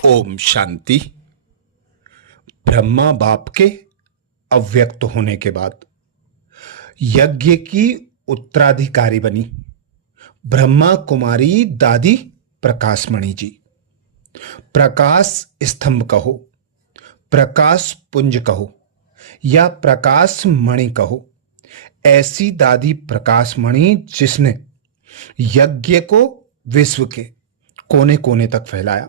ओम शांति। ब्रह्मा बाप के अव्यक्त होने के बाद यज्ञ की उत्तराधिकारी बनी ब्रह्मा कुमारी दादी प्रकाशमणि जी। प्रकाश स्तंभ कहो, प्रकाश पुंज कहो या प्रकाश मणि कहो, ऐसी दादी प्रकाशमणि जिसने यज्ञ को विश्व के कोने कोने तक फैलाया,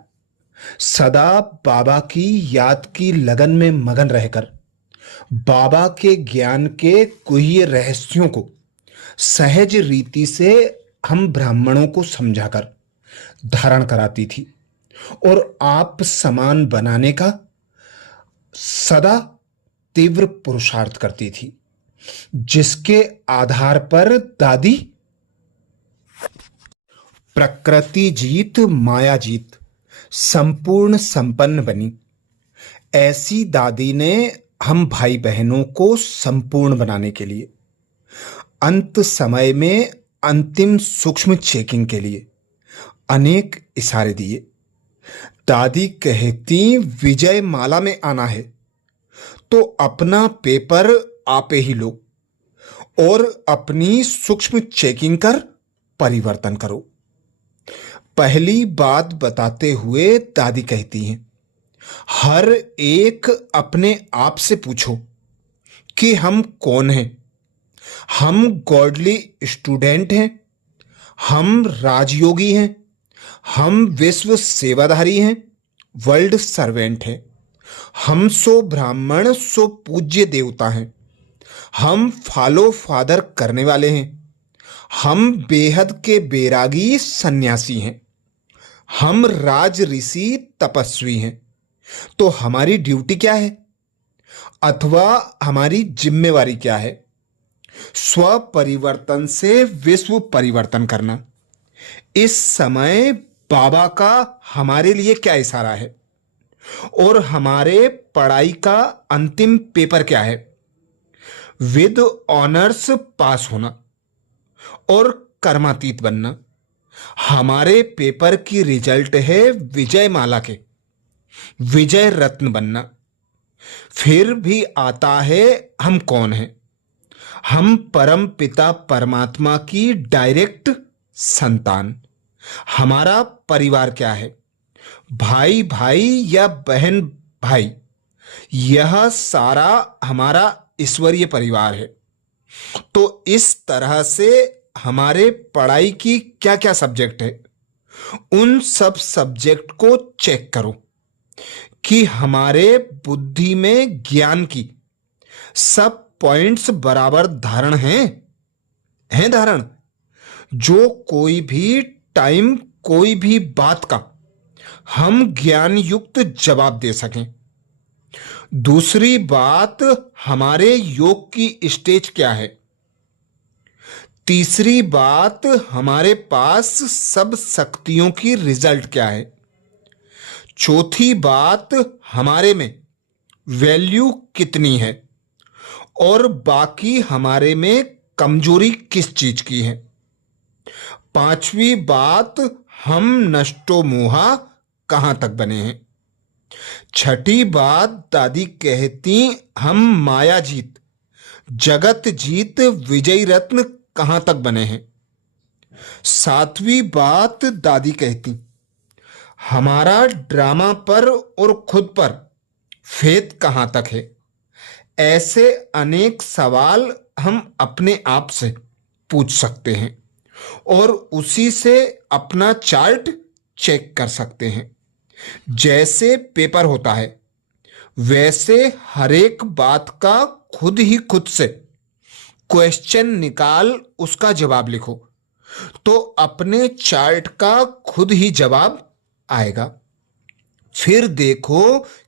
सदा बाबा की याद की लगन में मगन रहकर बाबा के ज्ञान के गुह्य रहस्यों को सहज रीति से हम ब्राह्मणों को समझाकर धारण कराती थी और आप समान बनाने का सदा तीव्र पुरुषार्थ करती थी, जिसके आधार पर दादी प्रकृति जीत माया जीत संपूर्ण संपन्न बनी। ऐसी दादी ने हम भाई बहनों को संपूर्ण बनाने के लिए अंत समय में अंतिम सूक्ष्म चेकिंग के लिए अनेक इशारे दिए। दादी कहती, विजय माला में आना है तो अपना पेपर आपे ही लो और अपनी सूक्ष्म चेकिंग कर परिवर्तन करो। पहली बात बताते हुए दादी कहती हैं, हर एक अपने आप से पूछो कि हम कौन हैं। हम गॉडली स्टूडेंट हैं, हम राजयोगी हैं, हम विश्व सेवाधारी हैं, वर्ल्ड सर्वेंट हैं, हम सो ब्राह्मण सो पूज्य देवता हैं, हम फॉलो फादर करने वाले हैं, हम बेहद के बैरागी सन्यासी हैं, हम राज ऋषि तपस्वी हैं। तो हमारी ड्यूटी क्या है अथवा हमारी जिम्मेवारी क्या है? स्व परिवर्तन से विश्व परिवर्तन करना। इस समय बाबा का हमारे लिए क्या इशारा है और हमारे पढ़ाई का अंतिम पेपर क्या है? विद ऑनर्स पास होना और कर्मातीत बनना। हमारे पेपर की रिजल्ट है विजय माला के विजय रत्न बनना। फिर भी आता है हम कौन हैं। हम परम पिता परमात्मा की डायरेक्ट संतान। हमारा परिवार क्या है? भाई भाई या बहन भाई, यह सारा हमारा ईश्वरीय परिवार है। तो इस तरह से हमारे पढ़ाई की क्या क्या सब्जेक्ट है, उन सब सब्जेक्ट को चेक करो कि हमारे बुद्धि में ज्ञान की सब पॉइंट्स बराबर धारण हैं धारण, जो कोई भी टाइम कोई भी बात का हम ज्ञान युक्त जवाब दे सकें। दूसरी बात, हमारे योग की स्टेज क्या है। तीसरी बात, हमारे पास सब शक्तियों की रिजल्ट क्या है। चौथी बात, हमारे में वैल्यू कितनी है और बाकी हमारे में कमजोरी किस चीज की है। पांचवी बात, हम नष्टो मोहा कहां तक बने हैं। छठी बात, दादी कहती, हम माया जीत जगत जीत विजयी रत्न कहां तक बने हैं। सातवीं बात, दादी कहती, हमारा ड्रामा पर और खुद पर फेथ कहां तक है। ऐसे अनेक सवाल हम अपने आप से पूछ सकते हैं और उसी से अपना चार्ट चेक कर सकते हैं। जैसे पेपर होता है वैसे हर एक बात का खुद ही खुद से क्वेश्चन निकाल उसका जवाब लिखो तो अपने चार्ट का खुद ही जवाब आएगा। फिर देखो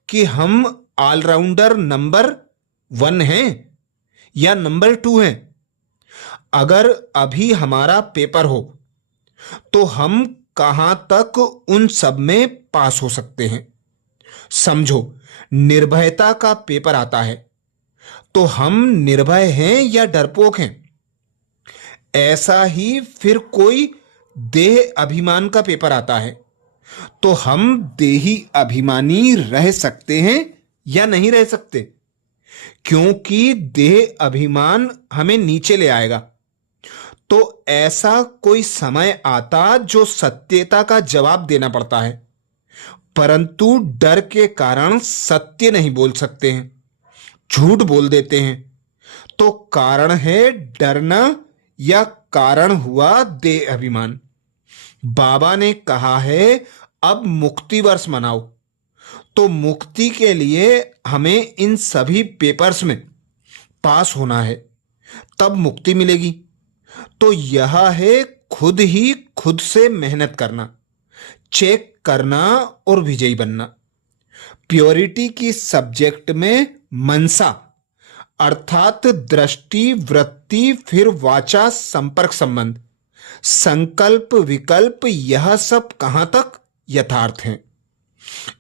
कि हम ऑलराउंडर नंबर 1 हैं या नंबर 2 हैं। अगर अभी हमारा पेपर हो तो हम कहां तक उन सब में पास हो सकते हैं। समझो, निर्भयता का पेपर आता है तो हम निर्भय हैं या डरपोक हैं। ऐसा ही फिर कोई देह अभिमान का पेपर आता है तो हम देही अभिमानी रह सकते हैं या नहीं रह सकते? क्योंकि देह अभिमान हमें नीचे ले आएगा। तो ऐसा कोई समय आता जो सत्यता का जवाब देना पड़ता है, परंतु डर के कारण सत्य नहीं बोल सकते हैं, झूठ बोल देते हैं। तो कारण है डरना या कारण हुआ देह अभिमान। बाबा ने कहा है अब मुक्ति वर्ष मनाओ। तो मुक्ति के लिए हमें इन सभी पेपर्स में पास होना है, तब मुक्ति मिलेगी। तो यह है खुद ही खुद से मेहनत करना, चेक करना और विजयी बनना। प्योरिटी की सब्जेक्ट में मनसा अर्थात दृष्टि, वृत्ति, फिर वाचा, संपर्क, संबंध, संकल्प, विकल्प, यह सब कहां तक यथार्थ हैं।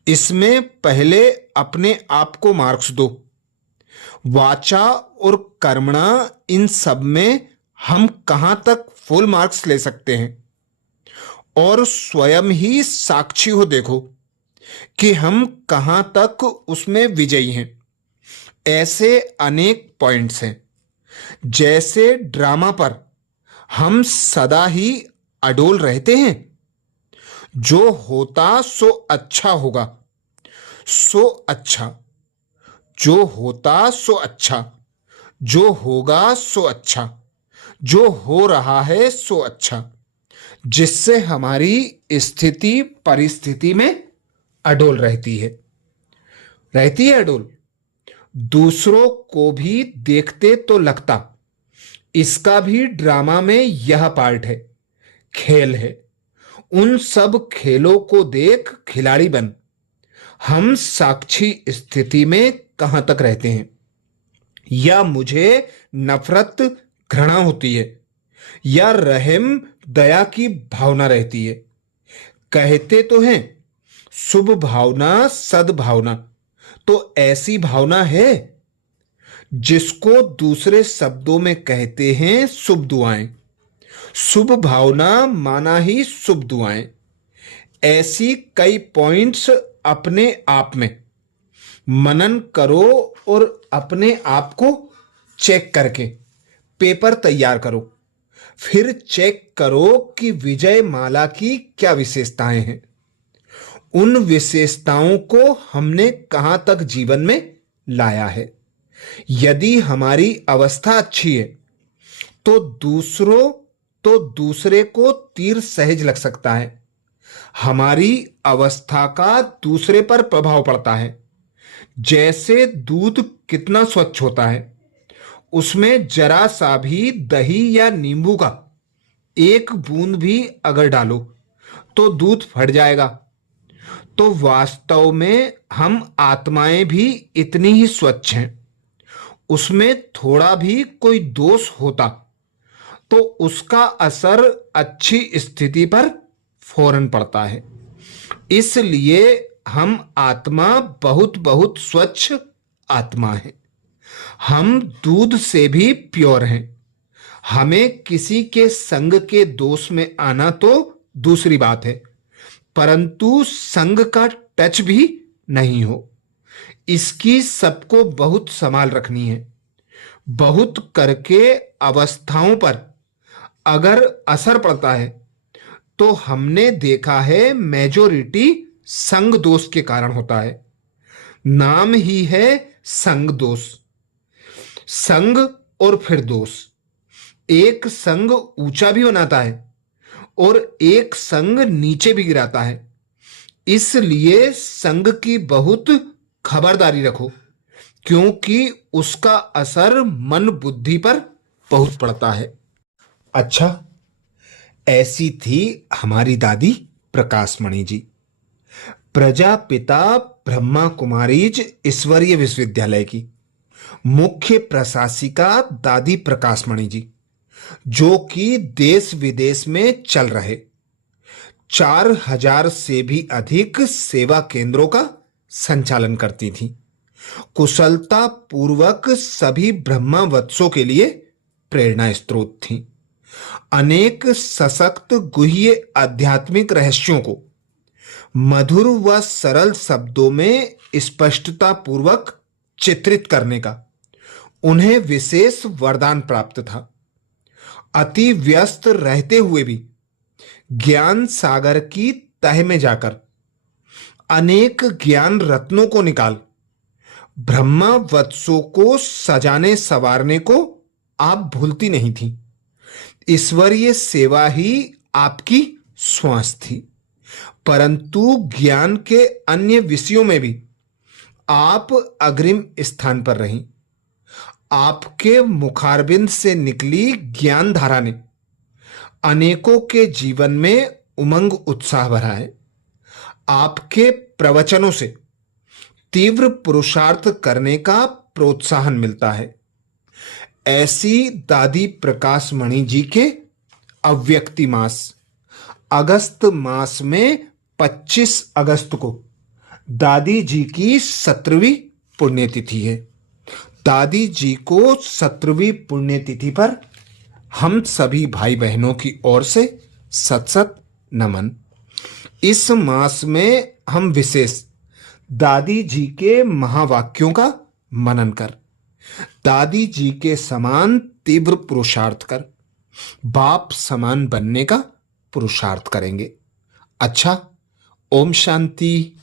इसमें पहले अपने आप को मार्क्स दो। वाचा और कर्मणा, इन सब में हम कहां तक फुल मार्क्स ले सकते हैं, और स्वयं ही साक्षी हो देखो कि हम कहां तक उसमें विजयी हैं। ऐसे अनेक पॉइंट्स हैं। जैसे ड्रामा पर हम सदा ही अडोल रहते हैं, जो होता सो अच्छा होगा, सो अच्छा, जो होता सो अच्छा, जो होगा सो अच्छा, जो हो रहा है सो अच्छा, जिससे हमारी स्थिति परिस्थिति में अडोल रहती है अडोल। दूसरों को भी देखते तो लगता इसका भी ड्रामा में यह पार्ट है, खेल है। उन सब खेलों को देख खिलाड़ी बन। हम साक्षी स्थिति में कहां तक रहते हैं, या मुझे नफरत घृणा होती है, या रहम दया की भावना रहती है। कहते तो हैं शुभ भावना सद्भावना, तो ऐसी भावना है जिसको दूसरे शब्दों में कहते हैं शुभ दुआएं। शुभ भावना माना ही शुभ दुआएं। ऐसी कई पॉइंट्स अपने आप में मनन करो और अपने आप को चेक करके पेपर तैयार करो। फिर चेक करो कि विजय माला की क्या विशेषताएं हैं। उन विशेषताओं को हमने कहां तक जीवन में लाया है। यदि हमारी अवस्था अच्छी है तो दूसरे को तीर सहज लग सकता है। हमारी अवस्था का दूसरे पर प्रभाव पड़ता है। जैसे दूध कितना स्वच्छ होता है, उसमें जरा सा भी दही या नींबू का एक बूंद भी अगर डालो तो दूध फट जाएगा। तो वास्तव में हम आत्माएं भी इतनी ही स्वच्छ हैं। उसमें थोड़ा भी कोई दोष होता तो उसका असर अच्छी स्थिति पर फौरन पड़ता है। इसलिए हम आत्मा बहुत बहुत स्वच्छ आत्मा है। हम दूध से भी प्योर हैं। हमें किसी के संग के दोष में आना तो दूसरी बात है, परंतु संग का टच भी नहीं हो, इसकी सबको बहुत संभाल रखनी है। बहुत करके अवस्थाओं पर अगर असर पड़ता है तो हमने देखा है मेजॉरिटी संग दोष के कारण होता है। नाम ही है संग दोष। संग और फिर दोष। एक संग ऊंचा भी बनाता है और एक संग नीचे भी गिराता है। इसलिए संग की बहुत खबरदारी रखो, क्योंकि उसका असर मन बुद्धि पर बहुत पड़ता है। अच्छा, ऐसी थी हमारी दादी प्रकाशमणि जी, प्रजापिता ब्रह्मा कुमारीज ईश्वरीय विश्वविद्यालय की मुख्य प्रशासिका दादी प्रकाशमणि जी, जो कि देश विदेश में चल रहे 4000 से भी अधिक सेवा केंद्रों का संचालन करती थी। कुशलता पूर्वक सभी ब्रह्मावत्सों के लिए प्रेरणा स्रोत थी। अनेक सशक्त गुह्य आध्यात्मिक रहस्यों को मधुर व सरल शब्दों में स्पष्टता पूर्वक चित्रित करने का उन्हें विशेष वरदान प्राप्त था। अति व्यस्त रहते हुए भी ज्ञान सागर की तह में जाकर अनेक ज्ञान रत्नों को निकाल ब्रह्मा वत्सों को सजाने संवारने को आप भूलती नहीं थी। ईश्वरीय सेवा ही आपकी श्वास थी, परंतु ज्ञान के अन्य विषयों में भी आप अग्रिम स्थान पर रहीं। आपके मुखारबिंद से निकली ज्ञान धारा ने अनेकों के जीवन में उमंग उत्साह भरा है। आपके प्रवचनों से तीव्र पुरुषार्थ करने का प्रोत्साहन मिलता है। ऐसी दादी प्रकाश मणि जी के अव्यक्ति मास अगस्त मास में 25 अगस्त को दादी जी की 17वीं पुण्यतिथि है। दादी जी को 17वीं पुण्यतिथि पर हम सभी भाई बहनों की ओर से सत सत नमन। इस मास में हम विशेष दादी जी के महावाक्यों का मनन कर दादी जी के समान तीव्र पुरुषार्थ कर बाप समान बनने का पुरुषार्थ करेंगे। अच्छा, ओम शांति।